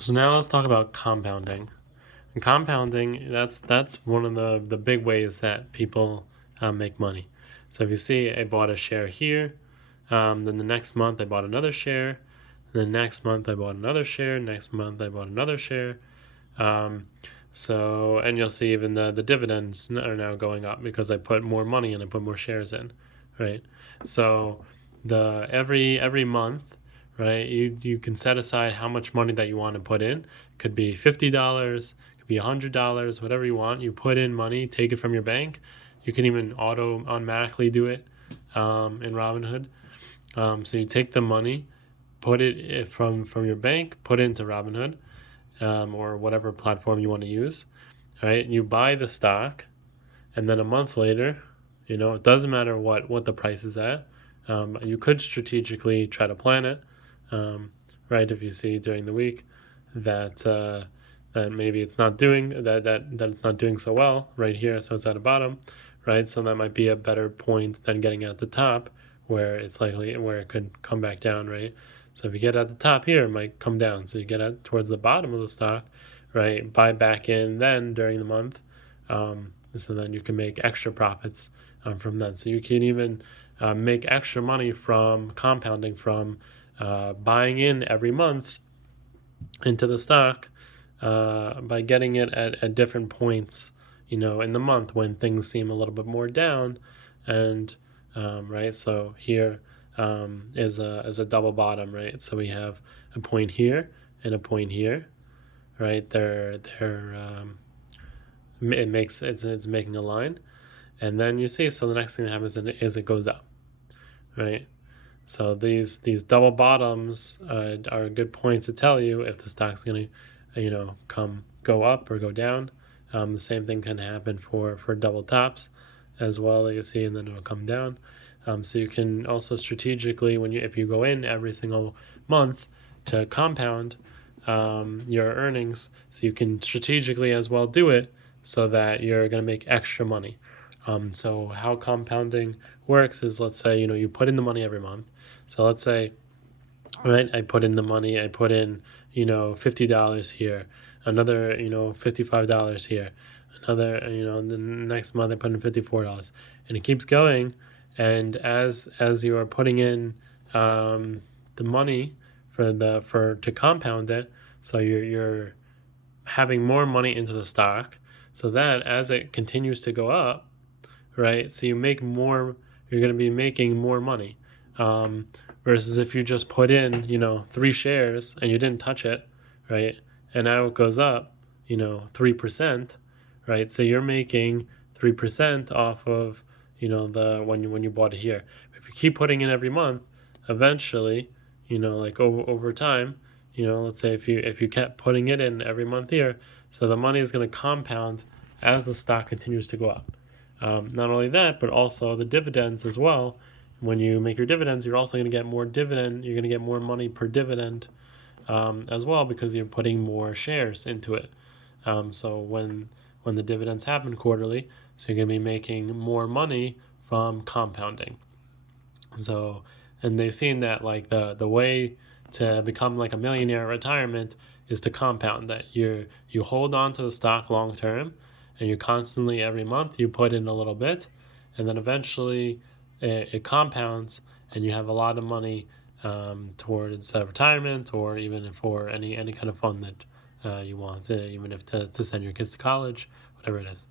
So now let's talk about compounding. And compounding, that's one of the big ways that people make money. So if you see, I bought a share here, then the next month I bought another share, the next month I bought another share, next month I bought another share. Um, and you'll see even the dividends are now going up because I put more money and I put more shares in, right? So the every month, right? You can set aside how much money that you want to put in. Could be $50, could be $100, whatever you want. You put in money, take it from your bank. You can even automatically do it in Robinhood. So you take the money, put it from your bank, put it into Robinhood, or whatever platform you want to use. All right, you buy the stock, and then a month later, it doesn't matter what the price is at. You could strategically try to plan it, right? If you see during the week that that maybe it's not doing that it's not doing so well right here, so it's at the bottom, right? So that might be a better point than getting at the top, where it's likely where it could come back down, right? So if you get at the top here, it might come down. So you get at towards the bottom of the stock, right? Buy back in then during the month, so then you can make extra profits from that. So you can even make extra money from compounding, from buying in every month into the stock by getting it at different points, in the month when things seem a little bit more down. And right, so here is a double bottom, right? So we have a point here and a point here, right? It's making a line, and then you see. So the next thing that happens is it goes up, right? So these double bottoms are a good point to tell you if the stock's going to, go up or go down. The same thing can happen for double tops as well, that you see, and then it'll come down. So you can also strategically, if you go in every single month to compound your earnings, so you can strategically as well do it so that you're going to make extra money. So how compounding works is, let's say, you put in the money every month. So let's say, right, I put in the money, I put in, $50 here, another, $55 here, another, the next month I put in $54, and it keeps going. And as you are putting in the money to compound it, so you're having more money into the stock, so that as it continues to go up, right? So you're going to be making more money. Versus if you just put in, 3 shares and you didn't touch it, right? And now it goes up, 3%, right? So you're making 3% off of, the when you bought it here. If you keep putting in every month, eventually, like over time, let's say if you kept putting it in every month here, so the money is going to compound as the stock continues to go up. Not only that, but also the dividends as well. When you make your dividends, you're also going to get more dividend. You're going to get more money per dividend as well, because you're putting more shares into it. So when the dividends happen quarterly, so you're going to be making more money from compounding. So, and they've seen that, like, the way to become like a millionaire at retirement is to compound. That you hold on to the stock long term, and you constantly every month you put in a little bit, and then eventually it compounds, and you have a lot of money towards retirement, or even for any kind of fund that you want, even if to send your kids to college, whatever it is.